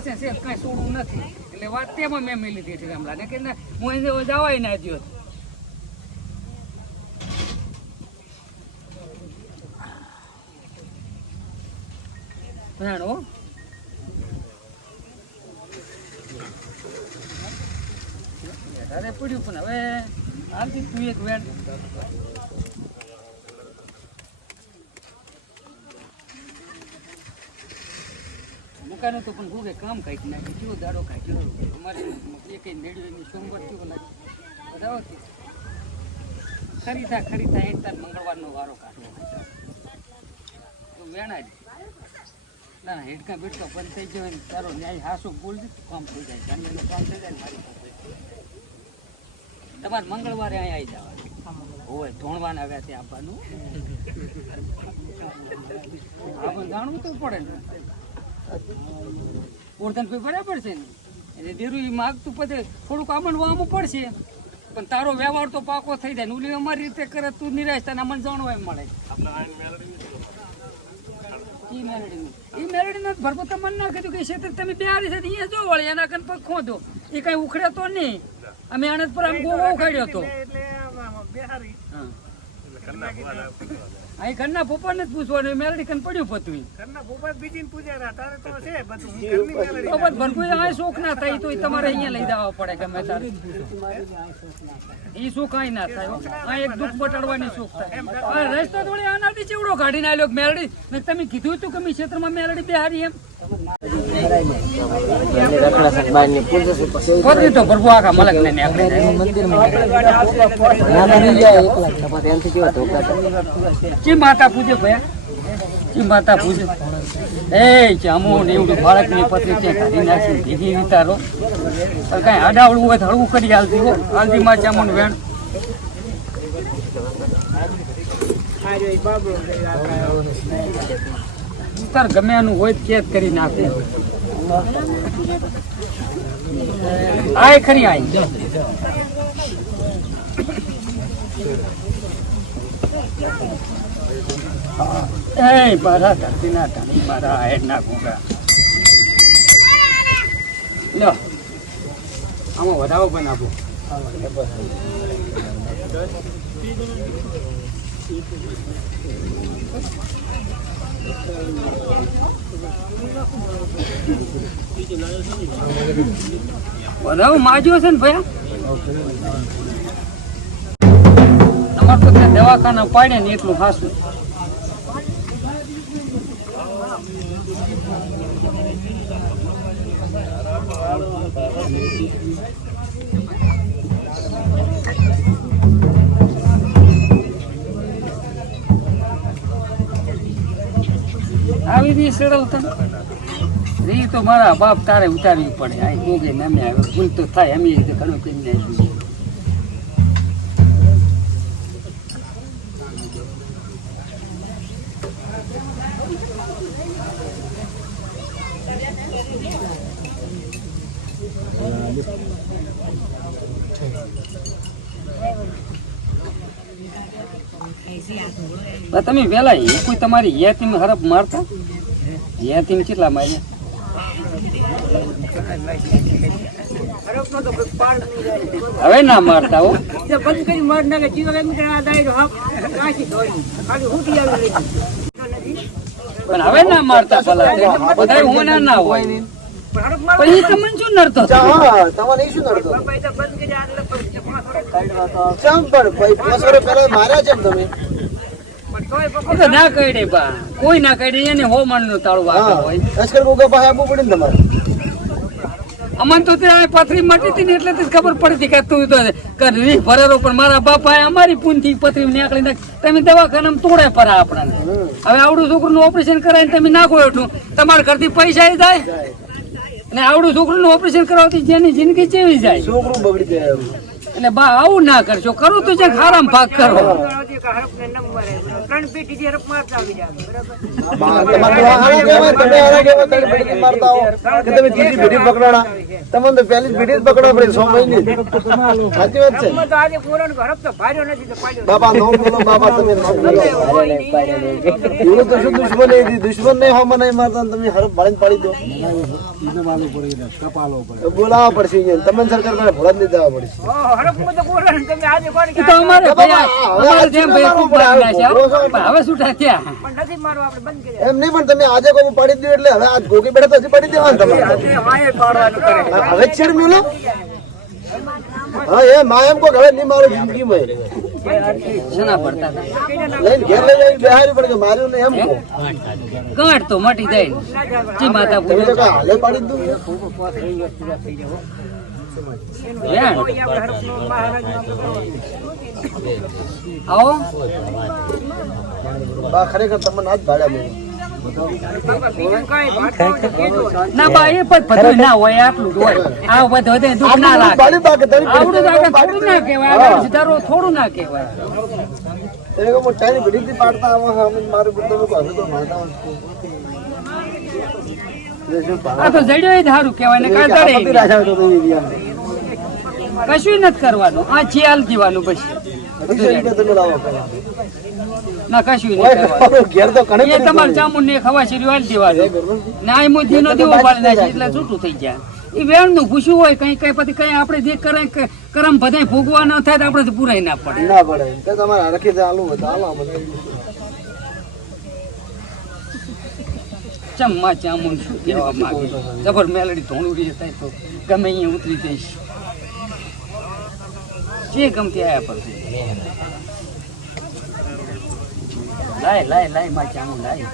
પાસે છે કાંઈ છોડવું નથી એટલે વાત તેમાં મેં મેલી દીધી રમલાને કે ના હું એને જવાય ના દ્યો ભેણો અરે પડ્યું પણ હવે હાલથી તું એક વેણ મુકાનું તો પણ ભૂગે કામ કાઢી નાખે કેવો દાડો કાઢ્યો અમારે એક નેડ્યું સોમવાર કેવો લાગે બધા ખરીદા એક તાર મંગળવારનો વારો કાઢવો તો વેણા જ ના હેડકા બેઠકા બંધ થઈ ગયો ને તારો ન્યાય હાસો બોલજો કામ થઈ જાય જાનવીનું કામ થઈ જાય ને મારી તમારે મંગળવારે અહીંયા આવી જવાનું હોય ધોણવાના આવ્યા તે આપવાનું આપણે જાણવું તો પડે ને ઓળધન કોઈ બરાબર છે ને એટલે દેરું એ માગતું પછી થોડુંક આમણવામાં પડશે પણ તારો વ્યવહાર તો પાકો થઈ જાય ને ઓલી અમારી રીતે કરે તું નિરાશ તને અમને જાણવા એમ મળે એ મેલડીનો ભરપો તમને ના કીધું કે ક્ષેત્ર તમે બે હારી છે અહીંયા જો વળે એના કન પગ ખોદો એ કઈ ઉખડે તો નહીં અમે આને પર આમ ગોવો ઉખાડ્યો હતો અહીં ઘરના પપ્પાને જ પૂછવાનું મેલડી કન પડ્યું પતું ભરપુર આ શોખ ના થાય તો તમારે અહીંયા લઈ જવા પડે ગમે તારે એ શું કઈ ના થાય આ એક દુઃખ બટાડવાની શોખ થાય રસ્તો થોડી આનાથી ચેવડો કાઢીને આવ્યો મેલડી ને તમે કીધું હતું કે ક્ષેત્રમાં મેલડી બિહારી એમ તો પ્રભુ આખા મલક ને ચી માતા પૂજે ભયા ચી માતા પૂજે એ ચામો ને એવડું બાળકની પત્રી ત્યાં કાઢી નાખી ભેગી વિતારો કઈ આડાવડું હોય તો હળવું કરી હાલતી હો હાલતી માં ચામો ને વેણ તાર ગમે એનું હોય કેદ કરી નાખે આય ખરી આય એ મારા ધરતી ના ધણી મારા હેડ ના ઘૂંઘા લો આમાં વધાવો પણ આપો વધાવો માજ્યો છે ને ભયા તમારે તો ત્યાં દવાખાના પાડે ને એટલું ખાસું આવી રી સેડવતા રી તો મારા બાપ તારે ઉતારવી પડે આ ગોગે નામે આવે ભૂલ તો થાય અમે ઘણું કરી નાખ્યું તમે વેલા કોઈ તમારી યાતીમ હરફ મારતા યાતીમ કેટલા માર્યા હવે ના મારતા હો પણ હવે ના મારતા પેલા બધા હોના ના હોય પછી તમને શું નડતો તમારે શું નડતો માર્યા છે તમે ના કઈડે બા કોઈ ના કઈડે એને હો મન નું તાળું વાગતું હોય લશ્કર ગોગા પાસે આપવું પડે ને તમારે અમન તો ત્યાં પથરી મટી હતી ને એટલે જ ખબર પડી કે તું તો કરી ભરેલો પણ મારા બાપાએ અમારી પૂનથી પથરી નીકળી નાખી તમે દવાખાનામાં તોડે પર આપણાને હવે આવડું છોકરું ઓપરેશન કરાવીને તમે નાખો એટલું તમારા ઘરથી પૈસા જાય અને આવડું છોકરું ઓપરેશન કરાવતી જેની જિંદગી ચેવી જાય છોકરું બગડી જાય એટલે બા આવું ના કરશો, કરું તો જે ખારામ ભાગ કરો. બા, તમારે તો આના કહેવાય, તમે આના કહેવાય, તમે ભેટી મારતા હો કે તમે ત્રીજી ભેટી પકડાણા. તમને તો પહેલી જ ભેટી જ પકડવા પડે 6 મહિને. સાચી વાત છે બાપા, નોમ બોલો બાપા, તમે નોમ બોલો. એવું તો શું દુશ્મન એ દુશ્મન નહીં હો મને મારતા ને તમે હરફ ભાળીને પાડી દો. બોલાવવા પડશે અહીંયા. તમને સરકાર પાસે ભોળા જ નહીં દેવા પડશે. એ તો અમારે ભાઈ, અમારે જેમ ભાઈ ખૂબ માર નાખ્યા, પણ હવે શું થયા ત્યાં? એમ નહીં, પણ તમે આજે કોઈ પાડી દો એટલે હવે આજ ગોગી બેઠા તો હજી પાડી દેવાનું તમારે. હવે જ છેડ મેલો. હા એ માં એમ કહો કે હવે નહીં મારું જિંદગીમાં શેના પડતા હતા? લઈને ઘેર લઈ જઈને બેહારી પડે કે માર્યું ને એમ કહો. ગાંઠ તો મટી જાય. જી માતા તમે તો કાંઈ હાલે પાડી જ દો. વેણ. આવો બા ખરેખર તમને આજ ભાડ્યા મેં. ના બા, એ પણ બધું ના હોય, આટલું જ હોય. આ બધું દુઃખ ના લાગે. ભાડી બા કે તારી આવડું તો આપણે થોડું ના કહેવાય, આગળ સુધારો થોડું ના કહેવાય. એને કહો મોટાની ભેટીથી પાડતા આવો સામે મારું પુત્ર લોકો હવે તો મારતા હોય. આ તો જડ્યો એ સારું કહેવાય ને કાંઈ આપત્તિ કરે રાજા હતો તો એ રહ્યા. કશું નથી કરવાનું. આ ચિયાલ જીવાનું બસ. પૈસા રૂપિયા તમે લાવો પહેલા. ના કશું ઓય, નહીં કરવાનું. ઘેર તો ઘણી એ તમારે ચામુંડ ને ખવાશી વાલ દેવાનું. ના એ મુદ્દી નો દેવો પાડી નાખે એટલે છૂટું થઈ જાય. એ વેણ નું પૂછ્યું હોય કઈ કઈ પછી કઈ આપણે જે કરમ બધા ભોગવા ના થાય તો આપણે તો પૂરાય ના પડે. ના પડે તો તમારે હરખી ચાલુ હોય તો હાલો મને. ચમ્મા ચામુંડ શું કહેવા માંગે, જબર મેલડી ધોણું રહી થાય તો ગમે અહીંયા ઉતરી જઈશ. જે ગમતી આયા પડશે. લાય માં ચામુંડ લાય,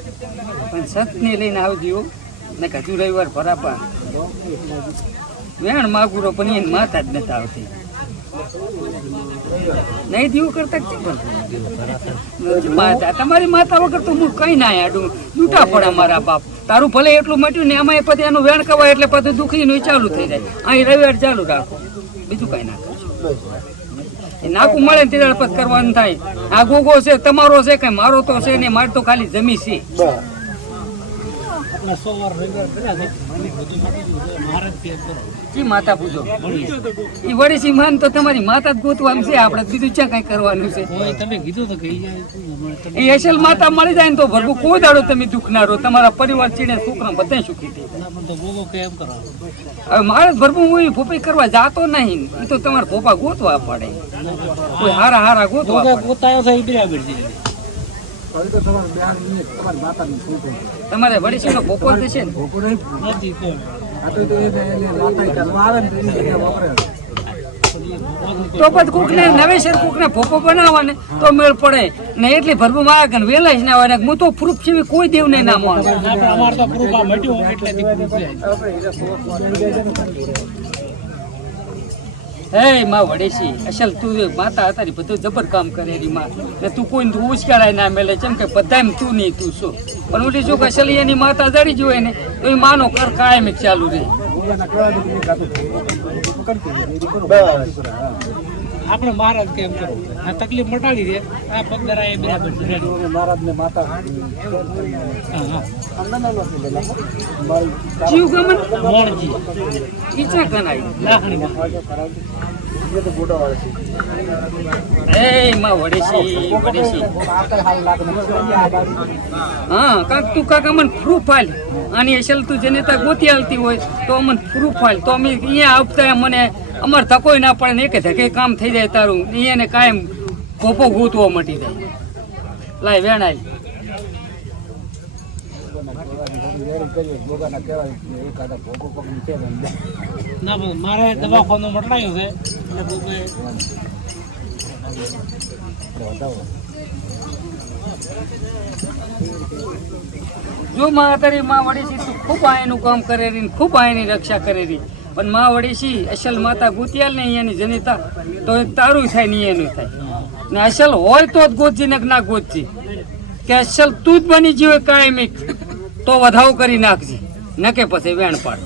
પણ સતને લઈને આવજો ને કજુ રવિવાર ભરાપા વેણ માગુરો પણ એની માતા જ નથી આવતી. નહીં દીવું કરતા જ માતા, તમારી માતા વગર તો હું કઈ ના આડું લૂંટા પડે મારા બાપ. તારું ભલે એટલું મટ્યું ને એમાં પછી એનું વેણ કવાય એટલે પછી દુખી નું ચાલુ થઈ જાય. અહીં રવિવાર ચાલુ રાખો, બીજું કઈ ના કરશો. એ નાકું મળે ને તે પત કરવાનું થાય. આ ગોગો છે તમારો છે કઈ મારો તો છે ને, મારે તો ખાલી જમી છે. બસ. જી માતા પૂજો એ વડીસી માન તો તમારી માતા જ ગોતવાનું છે, આપણે બીજું ક્યાં કઈ કરવાનું છે. એ અસલ માતા મળી જાય ને તો ભરવું કોઈ દાડો તમે દુઃખ ના રહો. તમારા પરિવાર ચીડે છોકરા બધા સુખી થઈ જાય. હવે મારે જ ભરવું હું ભોપાઈ કરવા જાતો નહીં, એ તો તમારે ભોપા ગોતવા પડે. કોઈ હારા ગોતવા પડે. તમારે વડીસી નો ભોપો થશે ને તો પછી કોક ને નવેસર કોક ને ભોપો બનાવવા ને તો મેળ પડે ને. એટલી ભરવું મારા ઘર વેલા જ ના હોય. હું તો પ્રૂફ છે કોઈ દેવ ને ના માનું. હે માં વડેશી, અસલ તું માતા હતા બધું જબર કામ કરેલી માં ને તું કોઈ ઉશ્કેરાય ના મેલે. જેમ કે બધા તું નહીં તું શું, પણ ઓલી શું કે અસલ એની માતા જડી જોઈએ ને તો એ માનો કર કાયમ ચાલુ રહે. આપણે મહારાજ કેમ કરો આ તકલીફ મટાડી દે. આ પગદરા એ બરાબર મહારાજ ને માતા જીવ ગમન મોણજી ઈચ્છા કનાઈ લાખણી એ માં વડેશી હા કાક તું કાકા મને પ્રૂફ આલ. આની અસલ તું જનેતા ગોતી આલતી હોય તો અમને પ્રૂફ આલ તો અમે અહીંયા આવતા મને અમારે ધકોય ના પડે ને એક ધકે કામ થઈ જાય તારું. એને કાયમ ભોપો ગોતવો મટી જાય. લાય વેણાય ના મારે દવાખાનું મટાડ્યું છે જો માં તારી માં વડેશી તું ખૂબ આયનું કામ કરેલી, ખૂબ આયની રક્ષા કરેલી, પણ માં વડેશી અસલ માતા ગોતિયાલ ને અહીંયાની જનિતા તો તારું થાય ને એનું થાય ને. અસલ હોય તો જ ગોતજી ને ના ગોતજી કે અસલ તું જ બની જીવે કાયમી તો વધાવો કરી નાખજી ન કે પછી વેણ પાડ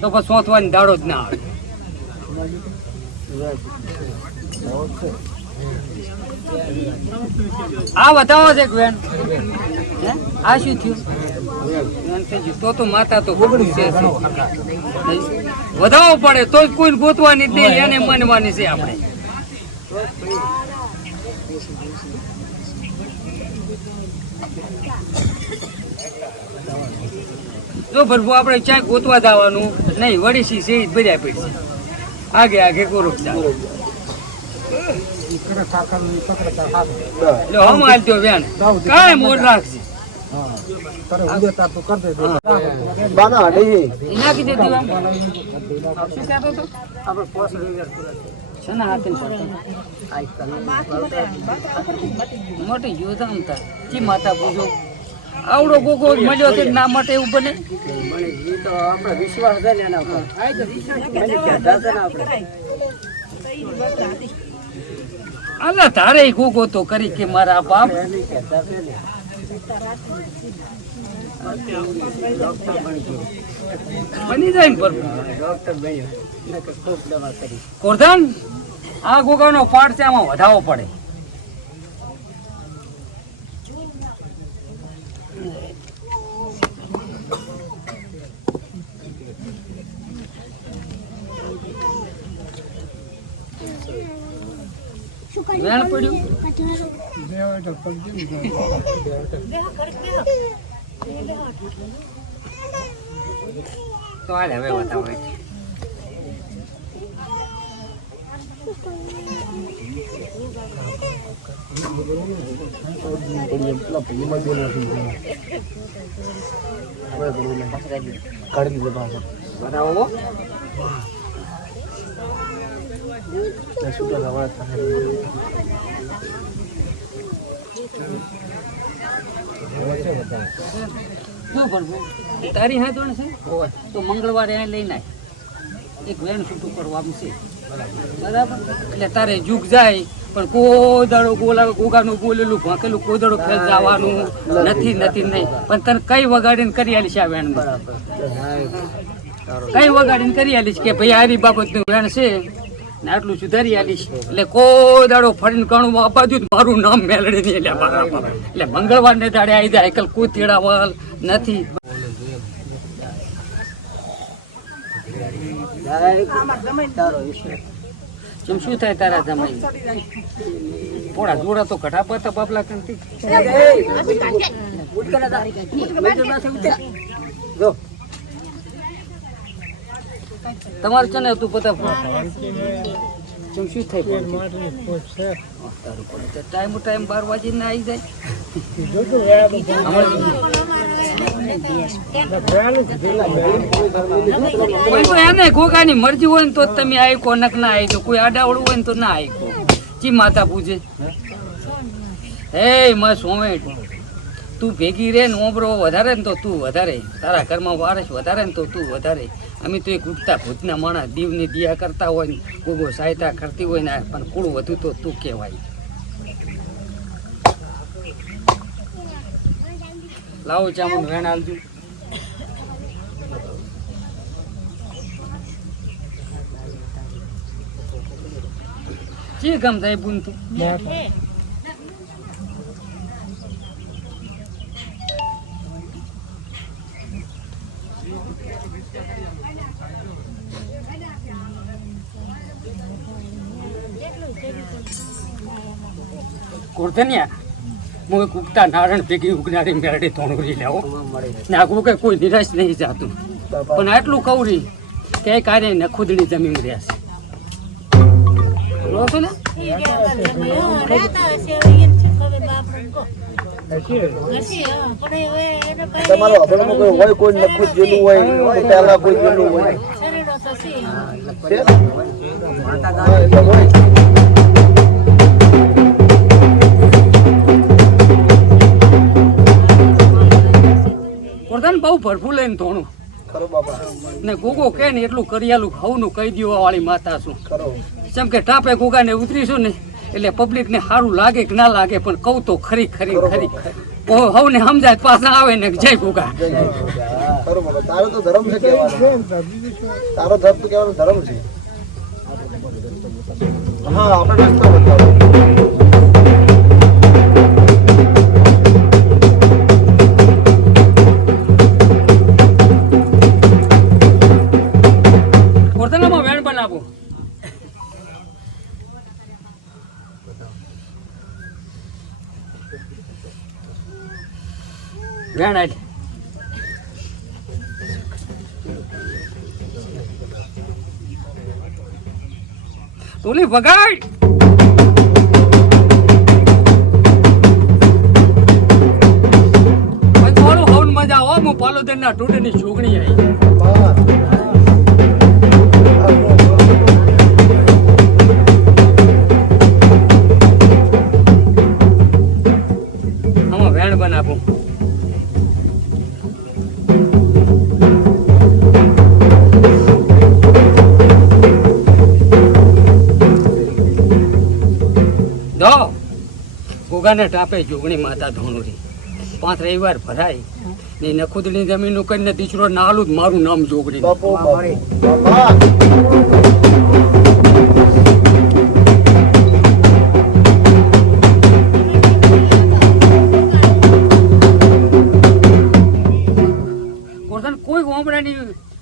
તો પછી સોંથવાની દાડો જ ના આવે. આ બતાવો છે બેન, આ શું થયું? તો માતા તો બગડું છે, વધાવો પડે તો જ કોઈ ગોતવાની જ નહીં, એને માનવાની છે આપણે. જો ભરભુ આપણે ક્યાંય ગોતવા જવાનું નહીં, વડીસી છે બધા પડશે, આગે આગે ગોરખ હમ હાલજો બેન, કાંઈ મોડ રાખશે. નાખી દે દીવા. શું કહેતો હતો? શેના હાથે મોટી યોજના થાય જી માતા પૂજો. આવડો ગોગો મળ્યો છે ના માટે એવું બને? વિશ્વાસ છે ને એના ઉપર. અલ્લા તારે ગોગો તો કરી કે મારા બાપ બની જાય ને કોરધન. આ ગોગાનો પાઠ છે, આમાં વધાવો પડે. વેણ પડ્યું તો હાલ હવે બતાવે. બતાવો તારી હાથ છે તો મંગળવારે અહીં લઈને એક વેણ છૂટું કરવાનું છે, બરાબર? એટલે તારે જુગ જાય પણ કોઈ દાડો ગોગાનું બોલેલું ભાંકેલું કોઈ દાડો ફેલ જવાનું નથી નહીં. પણ તને કઈ વગાડીને કરી આલીશ આ વેણ, કઈ વગાડીને કરી આલીશ કે ભાઈ આવી બાબતનું વેણ છે ને આટલું સુધારી આલીશ. એટલે કોઈ દાડો ફરીને ઘણું બાજુ મારું નામ મેળવી નહીં. એટલે મંગળવાર ને દાડે આવી જાય કલ કોઈ તેડાવલ નથી. શું થાય તારા જમાઈ? પોળા જોડા તો ઘટા પાતા બાપલા કરતી. તમારે છે ને તું પતા શું થાય? ટાઈમ 12 વાગે ને આવી જાય. એને ગોગાની મરજી હોય ને તો તમે આયકો, નક ના આયકો. કોઈ આડાવડું હોય ને તો ના આયકો. ચી માતા પૂજે? હે માં સોમેટ, તું ભેગી રે ને ઓબરો વધારે ને તો તું વધારે, તારા ઘરમાં વારસ વધારે ને તો તું વધારે. અમે તો એક ઉગતા ભૂતના માણસ દીવની દિયા કરતા હોય ને ગોગો સહાયતા કરતી હોય ને, પણ કુળું વધુ તો તું કહેવાય. લાવો ચામું વેણ આલજો. ચી ગમ થાય બુન તું? કોરધનિયા હું ઉગતા નારાયણ ભેગી ઉગનારી મેરડી તોણુરી લેવો ને આગળ કઈ કોઈ નિરાશ નહીં જાતું. પણ આટલું કવરી કે કાર્ય ને ખુદડી જમીન રહ્યા છે. તમારો અભણમાં કોઈ હોય, કોઈ નખું જેલું હોય, પેલા કોઈ જેલું હોય. બહુ ભરપૂર લઈને ધોણું ને ગોગો કે ને એટલું કરિયાલું હવનું કહી દેવા વાળી માતા છું. જેમ કે ટાપે ગોગા ને ઉતરીશું ને એટલે પબ્લિક ને સારું લાગે કે ના લાગે, પણ કહું તો ખરી હવને સમજાય પાછા આવે ને જય ગોગા. તારો તો ધર્મ છે, તારો ધર્મ તો કહેવાનો ધર્મ છે. હા આપણે રસ્તો બતાવો. પોતાનામાં વેણ બનાવો. વેણ આજ ટોલી વગાડ. થોડું હવન મજા આવો. હું પાલોદર ના ટોટની છોકરી આવી. હા. આમાં વેણ બનાવો. દો ગોગાને ટાપે જોગણી માતા ધોણુરી 5 રવિવાર ભરાય ને નખુદની જમીનનું કરીને દીકરો નાલું જ મારું નામ જોગણી. બાપુ બાપા. કોઈ ગોમડાની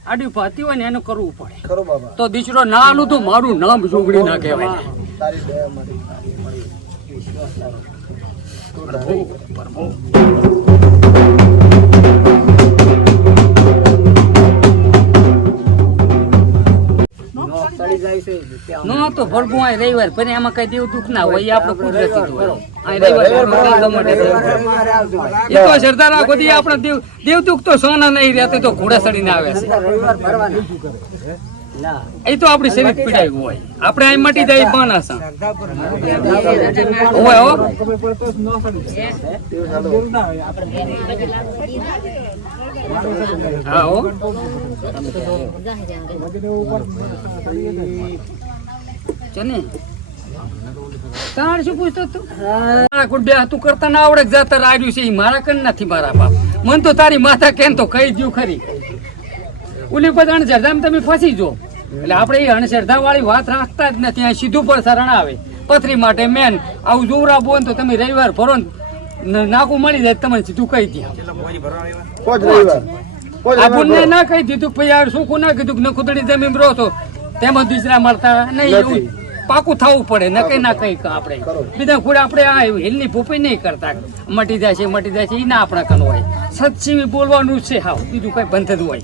આડી પાતી હોય ને એનું કરવું પડે. ખરો બાબા. તો દીકરો નાલું તો મારું નામ જોગણી ના કહેવાય. તારી દયા મારી. પ્રભુ પ્રભુ નો તો ભરગું આ રવિવાર પણ એમાં કઈ દેવ દુઃખ ના હોય. એ આપણો કુદરતી જ હોય. આ રવિવાર એ તો શ્રદ્ધા રાખો દી આપણા દેવ દુઃખ તો સોના નહીં રહેતો તો ઘોડા ચડીને આવે છે. એ તો આપણી શરીર પીડાયું હોય. આપણે અહીં મટી જાય બાના સા હોય હો. હા હો. ચને તાર શું પૂછતો તું? ગુડ્યા તું કરતા ના આવડે જતા રાડ્યું છે. મારા કન નથી મારા બાપ. મન તો તારી માથા કેમ તો કહી દઉં ખરી. ઓલી બધા અણસરધામ તમે ફસી જો. એટલે આપણે એ અણસરધા વાળી વાત રાખતા જ નથી. અહીં સીધું પર સરણ આવે પથરી માટે મેન આવું જોરા બોન તો તમે રવિવાર ભરો ને નાકું મળી જાય તમને સીધું કહી દે. પોચ રવિવાર. આપણને ના કહી દીધું ભાઈ યાર શું ના કીધું કે ખુદડી જમીન રહો છો તેમાં દીસરા મળતા નહીં. એવું પાકું થવું પડે ન કઈ ના કઈ આપણે બીજા ખોડ આપણે આ હિલની ભૂપી નહીં કરતા. મટી જાય છે એ ના આપણા કન હોય. સત્સીવી બોલવાનું છે. હાવ બીજું કઈ બંધ જ હોય.